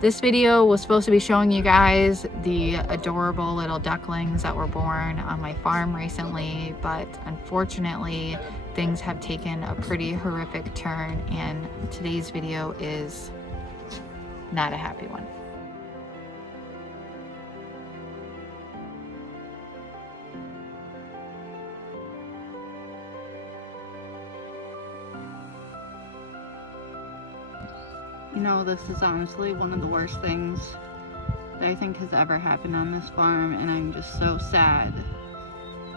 This video was supposed to be showing you guys the adorable little ducklings that were born on my farm recently, but unfortunately things have taken a pretty horrific turn and today's video is not a happy one. You know, this is honestly one of the worst things that I think has ever happened on this farm, and I'm just so sad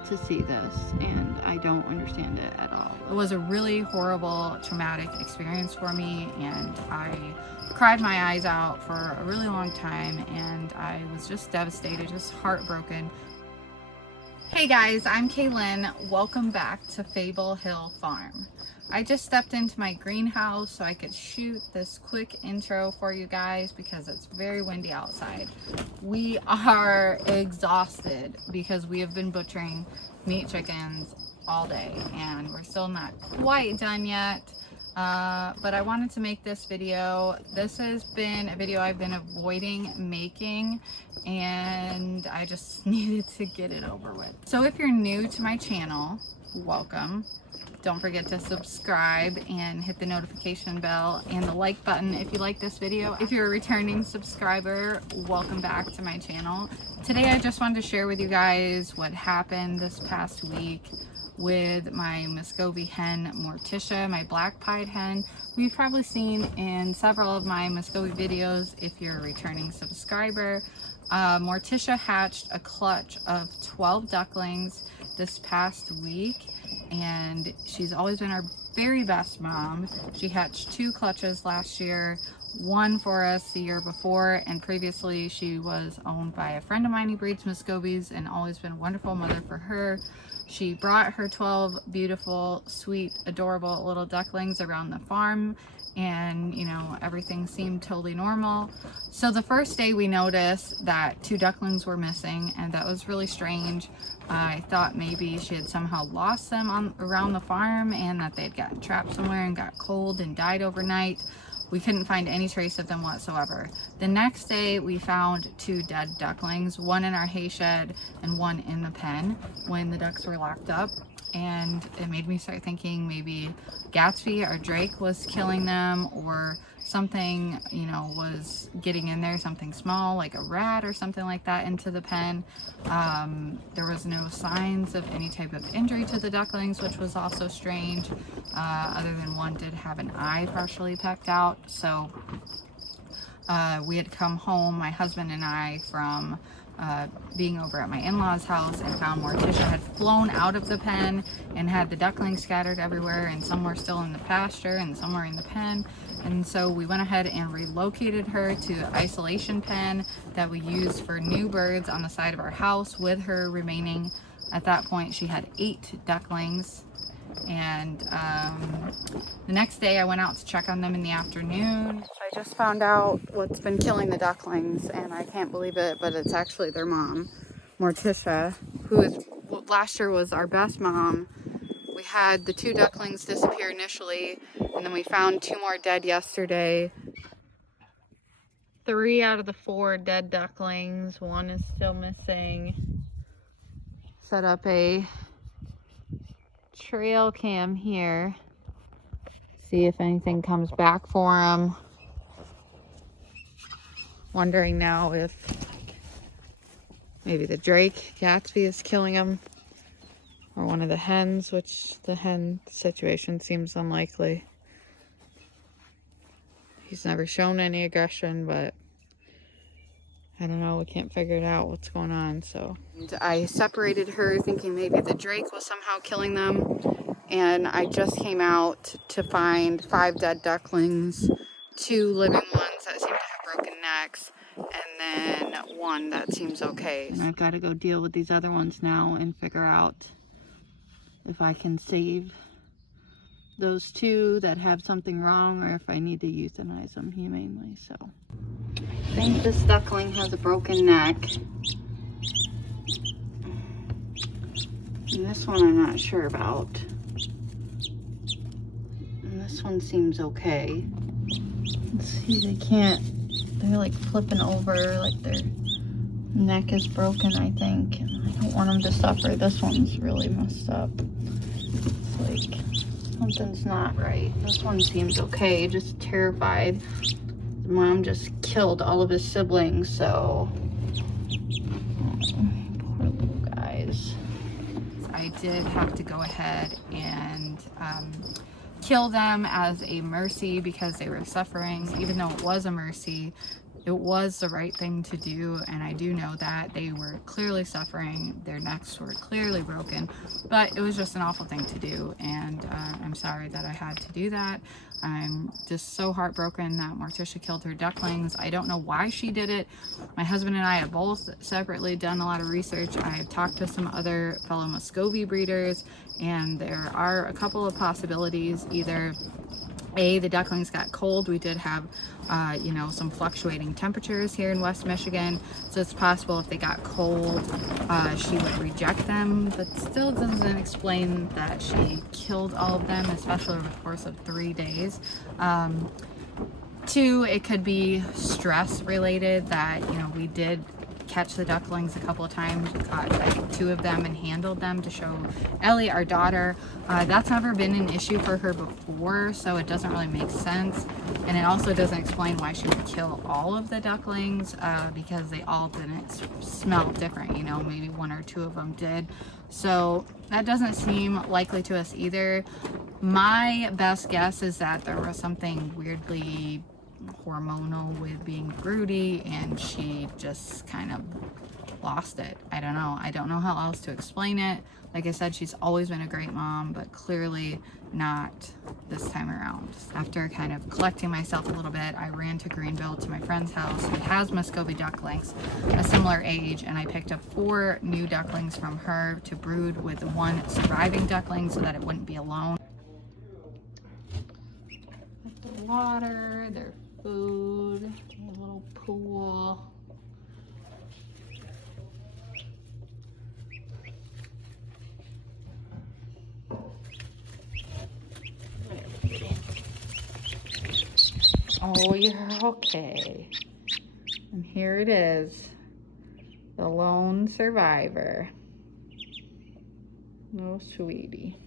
to see this, and I don't understand it at all. It was a really horrible, traumatic experience for me, and I cried my eyes out for a really long time, and I was just devastated, just heartbroken. Hey guys, I'm Kaylyn. Welcome back to Fable Hill Farm. I just stepped into my greenhouse so I could shoot this quick intro for you guys because it's very windy outside. We are exhausted because we have been butchering meat chickens all day and we're still not quite done yet. But I wanted to make this video. This has been a video I've been avoiding making and I just needed to get it over with. So if you're new to my channel, welcome. Don't forget to subscribe and hit the notification bell and the like button if you like this video. If you're a returning subscriber, welcome back to my channel. Today I just wanted to share with you guys what happened this past week with my Muscovy hen Morticia, my black pied hen. We've probably seen in several of my Muscovy videos if you're a returning subscriber. Morticia hatched a clutch of 12 ducklings this past week, and she's always been our very best mom. She hatched 2 clutches last year, 1 for us the year before, and previously she was owned by a friend of mine who breeds Muscovies and always been a wonderful mother for her. She brought her 12 beautiful, sweet, adorable little ducklings around the farm, and you know, everything seemed totally normal. So the first day we noticed that 2 ducklings were missing, and that was really strange. I thought maybe she had somehow lost them around the farm and that they had gotten trapped somewhere and got cold and died overnight. We couldn't find any trace of them whatsoever. The next day we found 2 dead ducklings, 1 in our hay shed and 1 in the pen when the ducks were locked up. And it made me start thinking maybe Gatsby or Drake was killing them, or something, you know, was getting in there, something small like a rat or something like that into the pen. There was no signs of any type of injury to the ducklings, which was also strange, other than 1 did have an eye partially pecked out. So we had come home, my husband and I, from being over at my in-laws house, and found Morticia had flown out of the pen and had the ducklings scattered everywhere, and some were still in the pasture and some were in the pen. And so we went ahead and relocated her to the isolation pen that we used for new birds on the side of our house, with her remaining, at that point she had 8 ducklings. And the next day I went out to check on them in the afternoon. I just found out what's been killing the ducklings, and I can't believe it, but it's actually their mom, Morticia, who is, last year was our best mom. We had the 2 ducklings disappear initially, and then we found 2 more dead yesterday. 3 out of the 4 dead ducklings, 1 is still missing. Set up a trail cam here, see if anything comes back for him. Wondering now if maybe the Drake Gatsby is killing him, or one of the hens, which the hen situation seems unlikely. He's never shown any aggression, but I don't know, we can't figure it out what's going on. So I separated her thinking maybe the Drake was somehow killing them, and I just came out to find 5 dead ducklings, 2 living ones that seem to have broken necks, and then 1 that seems okay. And I've got to go deal with these other ones now and figure out if I can save those 2 that have something wrong, or if I need to euthanize them humanely. So I think this duckling has a broken neck, and this one I'm not sure about, and this one seems okay. Let's see, they can't They're like flipping over, like their neck is broken, I think. And I don't want them to suffer. This one's really messed up. It's like something's not right. This one seems okay, just terrified. The mom just killed all of his siblings, so poor little guys. I did have to go ahead and kill them as a mercy because they were suffering. Even though it was a mercy, it was the right thing to do, and I do know that they were clearly suffering. Their necks were clearly broken, but it was just an awful thing to do, and I'm sorry that I had to do that. I'm just so heartbroken that Morticia killed her ducklings. I don't know why she did it. My husband and I have both separately done a lot of research. I've talked to some other fellow Muscovy breeders, and there are a couple of possibilities. Either A, the ducklings got cold. We did have, you know, some fluctuating temperatures here in West Michigan, so it's possible if they got cold, she would reject them, but still doesn't explain that she killed all of them, especially over the course of 3 days. 2, it could be stress related, that, you know, we did catch the ducklings a couple of times. We caught, I think, 2 of them and handled them to show Ellie, our daughter. That's never been an issue for her before, so it doesn't really make sense. And it also doesn't explain why she would kill all of the ducklings, because they all didn't smell different, you know, maybe 1 or 2 of them did. So that doesn't seem likely to us either. My best guess is that there was something weirdly hormonal with being broody, and she just kind of lost it. I don't know how else to explain it. Like I said, she's always been a great mom, but clearly not this time around. After kind of collecting myself a little bit, I ran to Greenville to my friend's house who has Muscovy ducklings a similar age, and I picked up 4 new ducklings from her to brood with 1 surviving duckling so that it wouldn't be alone. The water, their food, a little pool. Oh, you're okay. And here it is, the lone survivor. Oh, sweetie.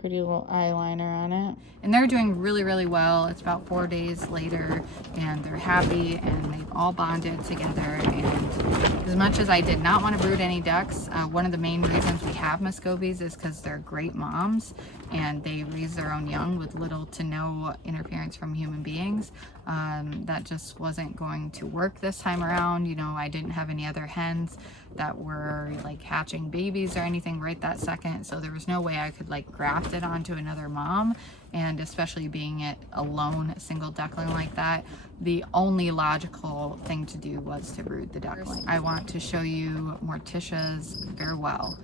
Pretty little eyeliner on it. And they're doing really, really well. It's about 4 days later, and they're happy, and they've all bonded together. And as much as I did not want to brood any ducks, one of the main reasons we have Muscovies is because they're great moms, and they raise their own young with little to no interference from human beings. That just wasn't going to work this time around. You know, I didn't have any other hens that were like hatching babies or anything right that second, so there was no way I could like graft it onto another mom, and especially being it a lone single duckling like that, the only logical thing to do was to brood the duckling. I want to show you Morticia's farewell.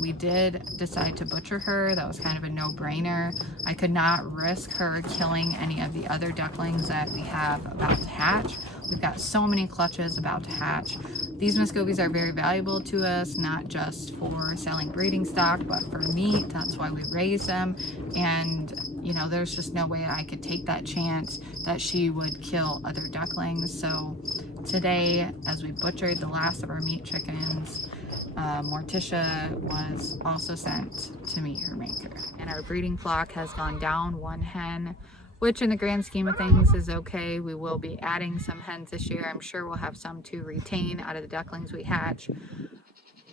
We did decide to butcher her. That was kind of a no-brainer. I could not risk her killing any of the other ducklings that we have about to hatch. We've got so many clutches about to hatch. These Muscovies are very valuable to us, not just for selling breeding stock, but for meat. That's why we raise them. And, you know, there's just no way I could take that chance that she would kill other ducklings. So today, as we butchered the last of our meat chickens, Morticia was also sent to meet her maker. And our breeding flock has gone down 1 hen, which in the grand scheme of things is okay. We will be adding some hens this year. I'm sure we'll have some to retain out of the ducklings we hatch.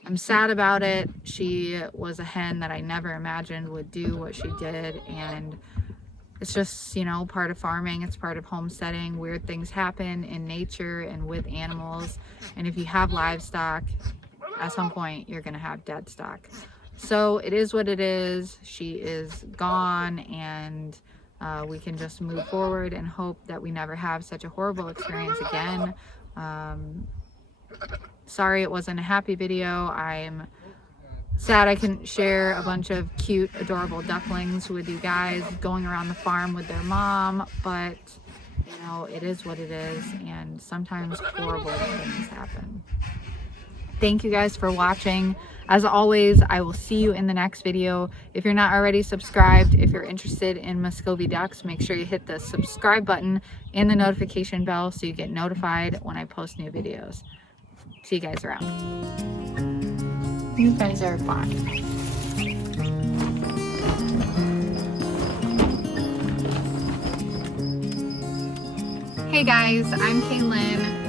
I'm sad about it. She was a hen that I never imagined would do what she did, and it's just, you know, part of farming. It's part of homesteading. Weird things happen in nature and with animals, and if you have livestock, at some point you're gonna have dead stock. So it is what it is. She is gone, and we can just move forward and hope that we never have such a horrible experience again. Sorry it wasn't a happy video. I'm sad I couldn't share a bunch of cute, adorable ducklings with you guys going around the farm with their mom, but you know, it is what it is, and sometimes horrible things happen. Thank you guys for watching. As always, I will see you in the next video. If you're not already subscribed, if you're interested in Muscovy ducks, make sure you hit the subscribe button and the notification bell so you get notified when I post new videos. See you guys around. You guys are fun. Hey guys, I'm Kaylyn.